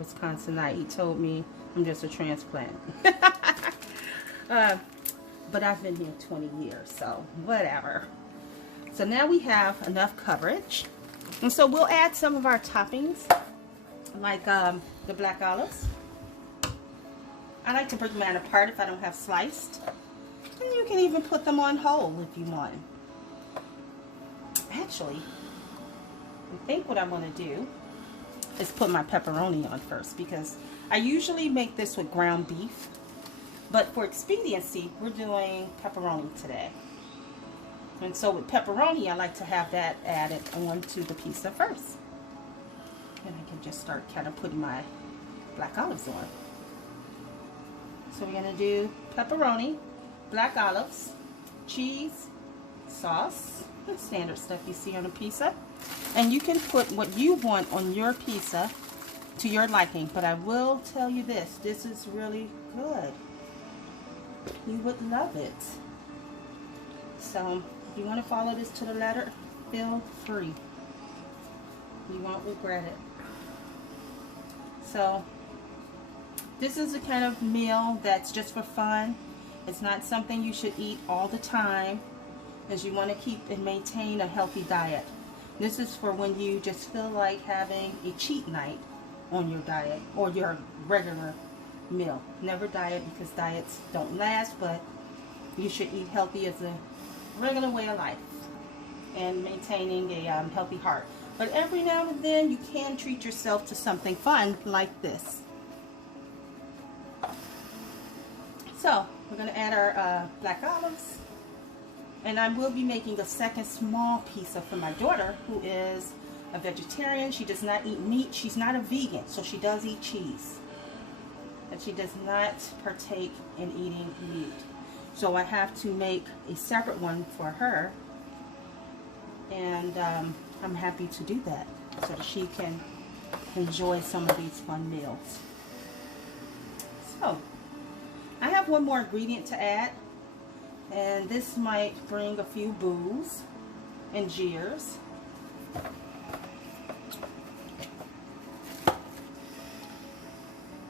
Wisconsinite. He told me I'm just a transplant. But I've been here 20 years, so whatever. So now we have enough coverage. And so we'll add some of our toppings, like the black olives. I like to break mine apart if I don't have sliced. And you can even put them on whole if you want. Actually, I think what I want to do is put my pepperoni on first, because I usually make this with ground beef. But for expediency, we're doing pepperoni today. And so with pepperoni, I like to have that added onto the pizza first. And I can just start kind of putting my black olives on. So we're going to do pepperoni, black olives, cheese, sauce, the standard stuff you see on a pizza. And you can put what you want on your pizza to your liking. But I will tell you this is really good. You would love it. So if you want to follow this to the letter, feel free. You won't regret it. So this is a kind of meal that's just for fun. It's not something you should eat all the time, as you want to keep and maintain a healthy diet. This is for when you just feel like having a cheat night on your diet or your regular meal. Never diet, because diets don't last, but you should eat healthy as a regular way of life and maintaining a healthy heart. But every now and then you can treat yourself to something fun like this. So we're going to add our black olives, and I will be making a second small pizza for my daughter, who is a vegetarian. She does not eat meat. She's not a vegan, so she does eat cheese. And she does not partake in eating meat. So I have to make a separate one for her. And I'm happy to do that, so that she can enjoy some of these fun meals. So I have one more ingredient to add. And this might bring a few boos and jeers.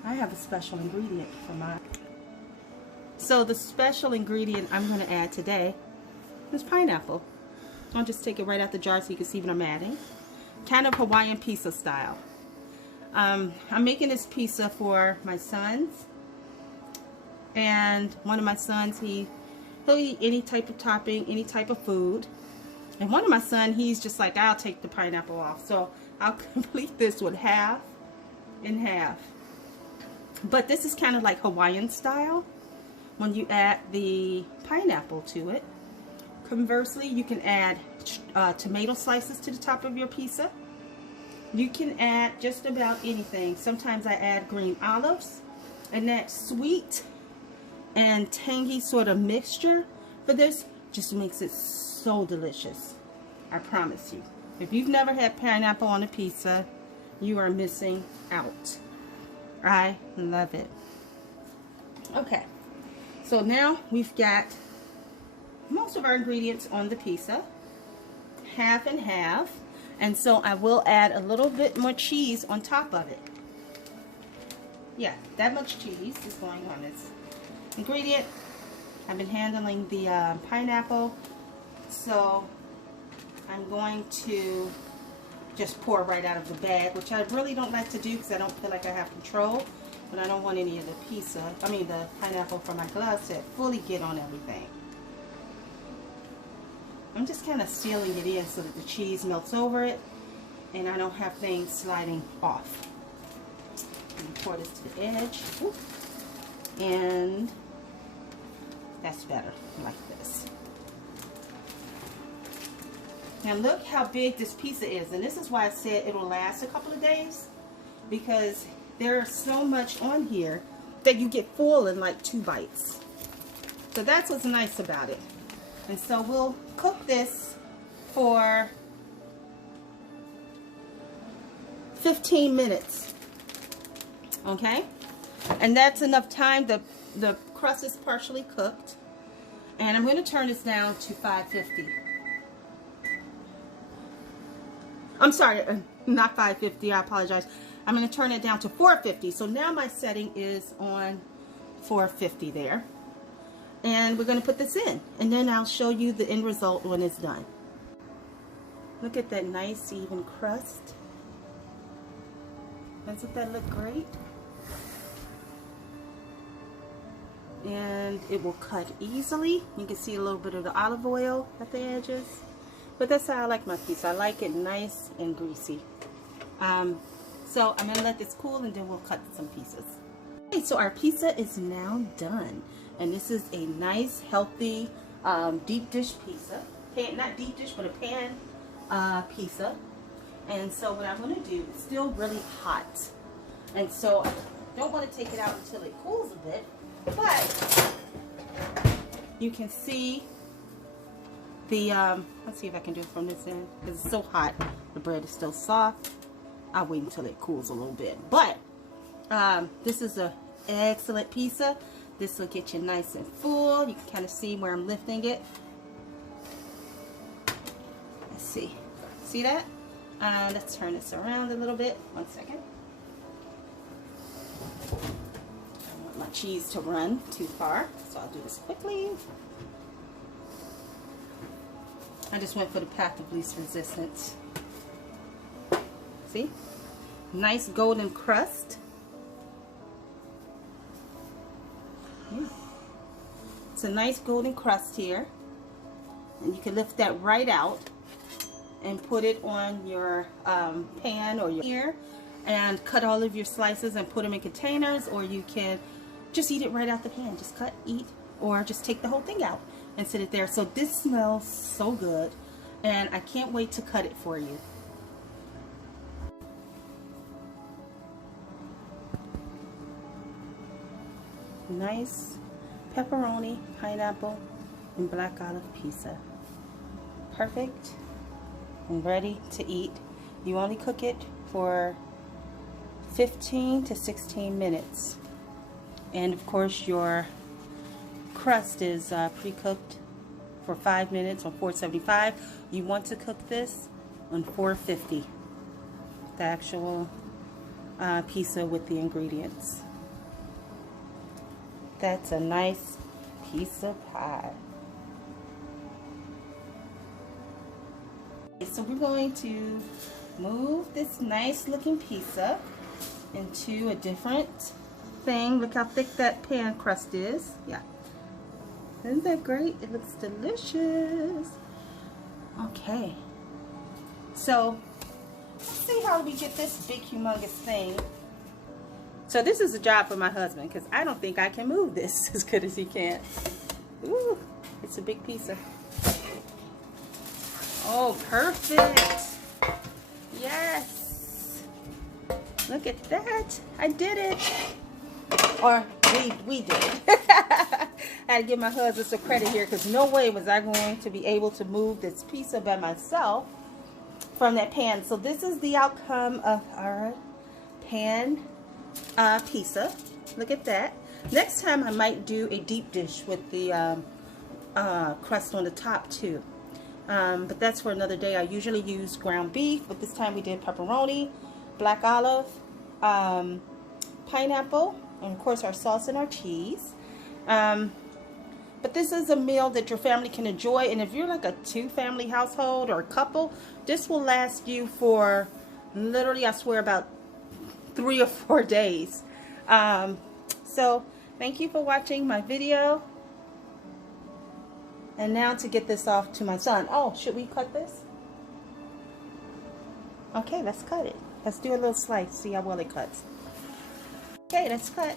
I have a special ingredient for mine. So the special ingredient I'm going to add today is pineapple. I'll just take it right out the jar so you can see what I'm adding. Kind of Hawaiian pizza style. I'm making this pizza for my sons. And one of my sons, he'll eat any type of topping, any type of food. And one of my sons, he's just like, I'll take the pineapple off. So I'll complete this with half and half. But this is kind of like Hawaiian style when you add the pineapple to it. Conversely, you can add tomato slices to the top of your pizza. You can add just about anything. Sometimes I add green olives, and that sweet and tangy sort of mixture for this just makes it so delicious. I promise you. If you've never had pineapple on a pizza, you are missing out. I love it. Okay, so now we've got most of our ingredients on the pizza, half and half, and so I will add a little bit more cheese on top of it. Yeah, that much cheese is going on this ingredient. I've been handling the pineapple, so I'm going to just pour right out of the bag, which I really don't like to do because I don't feel like I have control, but I don't want any of the the pineapple from my gloves to fully get on everything. I'm just kind of sealing it in so that the cheese melts over it and I don't have things sliding off. Pour this to the edge. Ooh. And that's better, like this. Now look how big this pizza is, and this is why I said it'll last a couple of days, because there's so much on here that you get full in like 2 bites. So that's what's nice about it. And so we'll cook this for 15 minutes. Okay? And that's enough time. The crust is partially cooked. And I'm going to turn this down to 550. I'm sorry, not 550, I apologize. I'm going to turn it down to 450. So now my setting is on 450 there. And we're going to put this in. And then I'll show you the end result when it's done. Look at that nice even crust. Doesn't that look great? And it will cut easily. You can see a little bit of the olive oil at the edges. But that's how I like my pizza. I like it nice and greasy. So I'm going to let this cool and then we'll cut some pieces. Okay, so our pizza is now done. And this is a nice, healthy, deep dish pizza. Not deep dish, but a pan pizza. And so what I'm going to do, it's still really hot. And so I don't want to take it out until it cools a bit. But you can see the, let's see if I can do it from this end. Because it's so hot, the bread is still soft. I'll wait until it cools a little bit. But this is an excellent pizza. This will get you nice and full. You can kind of see where I'm lifting it. Let's see. See that? Let's turn this around a little bit. 1 second. I don't want my cheese to run too far, so I'll do this quickly. I just went for the path of least resistance. See? Nice golden crust. Yeah. It's a nice golden crust here. And you can lift that right out and put it on your pan or your ear and cut all of your slices and put them in containers, or you can just eat it right out the pan. Just cut, eat, or just take the whole thing out and sit it there. So this smells so good and I can't wait to cut it for you. Nice pepperoni, pineapple, and black olive pizza. Perfect and ready to eat. You only cook it for 15 to 16 minutes. And of course your crust is pre-cooked for 5 minutes on 475. You want to cook this on 450. The actual pizza with the ingredients. That's a nice piece of pie. So we're going to move this nice looking pizza into a different thing. Look how thick that pan crust is. Yeah. Isn't that great? It looks delicious. Okay. So let's see how we get this big humongous thing. So this is a job for my husband because I don't think I can move this as good as he can. Ooh, it's a big pizza. Oh, perfect. Yes. Look at that. I did it. Or we did it. I had to give my husband some credit here because no way was I going to be able to move this pizza by myself from that pan. So this is the outcome of our pan pizza. Look at that. Next time I might do a deep dish with the crust on the top too. But that's for another day. I usually use ground beef, but this time we did pepperoni, black olive, pineapple, and of course our sauce and our cheese. But this is a meal that your family can enjoy, and if you're like a two-family household or a couple, this will last you for literally, I swear, about 3 or 4 days. So thank you for watching my video. And now to get this off to my son. Oh, should we cut this? Okay, let's cut it. Let's do a little slice, see how well it cuts. Okay, let's cut.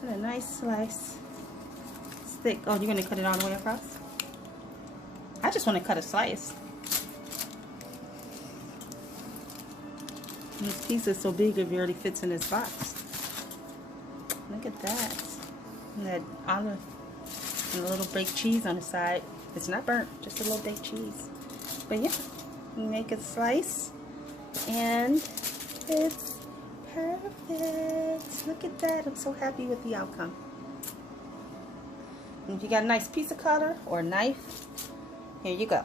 Cut a nice slice. It's thick. Oh, you're gonna cut it all the way across? I just want to cut a slice. This piece is so big it barely fits in this box. Look at that. And that olive and a little baked cheese on the side. It's not burnt, just a little baked cheese. But yeah, you make a slice and it's perfect. Look at that. I'm so happy with the outcome. And if you got a nice piece of cutter or a knife, here you go.